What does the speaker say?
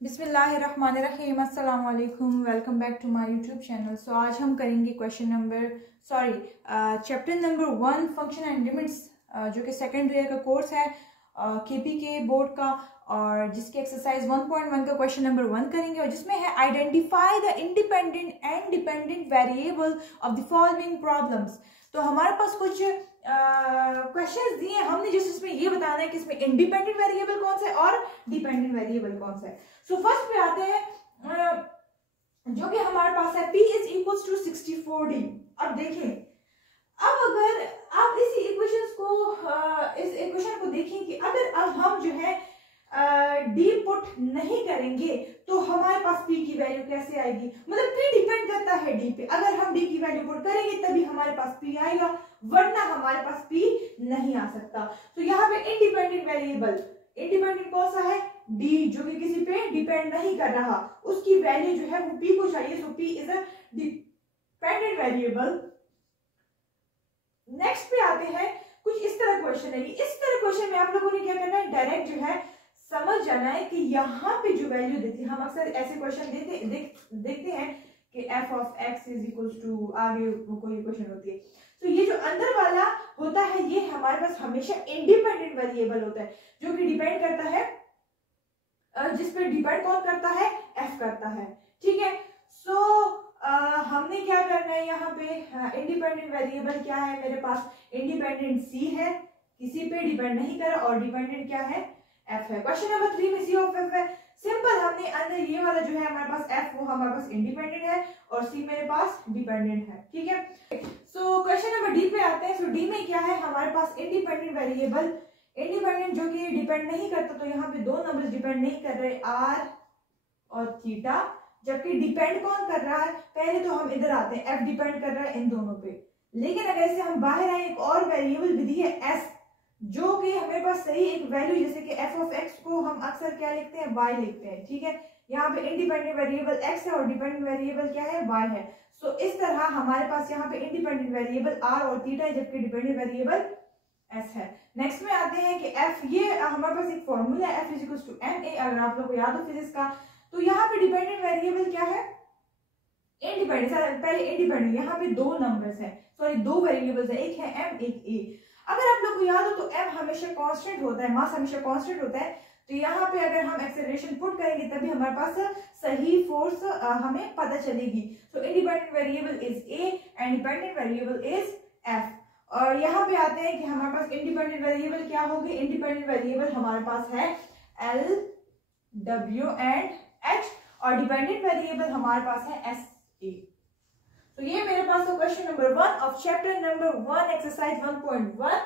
बिस्मिल्लाहिर्रहमानिर्रहीम, अस्सलाम वालेकुम, welcome back to my YouTube channel. So आज हम करेंगे chapter number 1 function and limits जो कि सेकेंड ईयर का कोर्स है केपी के बोर्ड का, और जिसके एक्सरसाइज 1.1 का क्वेश्चन नंबर 1 करेंगे, और जिसमें है identify the independent and dependent variable of the following problems. तो हमारे पास कुछ क्वेश्चंस दिए हैं, हमने जिस इसमें ये बताना है कि इसमें इंडिपेंडेंट वेरिएबल कौन सा है और डिपेंडेंट वेरिएबल कौन सा है। सो फर्स्ट पे आते हैं जो कि हमारे पास है p is equals to 64d। अब देखें, अब अगर आप इस इक्वेशन को देखें कि अगर अब हम जो है d पुट नहीं करेंगे तो हमारे पास p की वैल्यू कैसे आएगी। मतलब p डिपेंड करता है d पे, अगर हम d की वैल्यू पुट करेंगे तभी हमारे पास p आएगा, वरना हमारे पास p नहीं आ सकता। तो यहाँ पे इंडिपेंडेंट वेरिएबल, इंडिपेंडेंट कौन सा है, d, जो कि किसी पे डिपेंड नहीं कर रहा, उसकी वैल्यू जो है वो p को चाहिए। सो p is a dependent variable. Next पे आते हैं, कुछ इस तरह क्वेश्चन है। इस तरह क्वेश्चन में आप लोगों ने क्या करना है, डायरेक्ट जो है समझ जाना है कि यहाँ पे जो वैल्यू देती है, हम अक्सर ऐसे क्वेश्चन देखते हैं कि f of x is equals to, आगे कोई क्वेश्चन होती है, तो ये जो अंदर वाला होता है ये हमारे पास हमेशा इंडिपेंडेंट वेरिएबल होता है, जो कि डिपेंड करता है, जिस पे डिपेंड कौन करता है, f करता है। ठीक है, सो हमने क्या करना है यहाँ पे, इंडिपेंडेंट वेरिएबल क्या है मेरे पास, इंडिपेंडेंट c है, किसी पे डिपेंड नहीं कर रहा, और डिपेंडेंट क्या है, f है। क्वेश्चन नंबर 3 में c ऑफ f है। सिंपल, हमने अंदर ये वाला जो है हमारे पास f, वो हमारे पास इंडिपेंडेंट है और c मेरे पास डिपेंडेंट है। ठीक है, सो क्वेश्चन नंबर डी पे आते हैं। सो डी में क्या है हमारे पास, इंडिपेंडेंट वेरिएबल, इंडिपेंडेंट जो कि डिपेंड नहीं करता, तो यहाँ पे दो नंबर्स डिपेंड नहीं कर रहे, r और थीटा, जबकि डिपेंड कौन कर रहा है, पहले तो हम इधर आते हैं, f डिपेंड कर रहा है इन दोनों पे। लेकिन अगर से हम बाहर आए, एक और वेरिएबल भी दी है s, जो कि हमारे पास सही एक वैल्यू, जैसे कि f ऑफ x को हम अक्सर क्या लिखते हैं, y लिखते हैं। ठीक है, यहाँ पे इंडिपेंडेंट वेरिएबल x है और डिपेंडेंट वेरिएबल क्या है, y है। सो इस तरह हमारे पास यहाँ पे इंडिपेंडेंट वेरिएबल r और थीटा है, जबकि डिपेंडेंट वेरिएबल s है। नेक्स्ट में आते हैं कि f, ये हमारे पास एक फॉर्मूला है, f is equals to ma, अगर आप लोगों को याद हो फिजिक्स का। तो यहाँ पे डिपेंडेंट वेरिएबल क्या है, इंडिपेंडेंट, पहले इंडिपेंडेंट, यहाँ पे दो नंबर्स हैं, सॉरी दो वेरिएबल्स है, एक है m एक a। अगर आप लोग को याद हो तो m हमेशा कांस्टेंट होता है, मास हमेशा कांस्टेंट होता है, तो यहाँ पे अगर हम एक्सेलरेशन पुट करेंगे तभी हमारे पास सही फोर्स हमें पता चलेगी। सो independent variable is a and dependent variable is f। और यहाँ पे आते हैं कि हमारे पास इंडिपेंडेंट वेरिएबल क्या होगी, इंडिपेंडेंट वेरिएबल हमारे पास है l, w एंड h, और डिपेंडेंट वेरिएबल हमारे पास है s, a। तो ये मेरे पास question number 1 of chapter number 1 exercise 1.1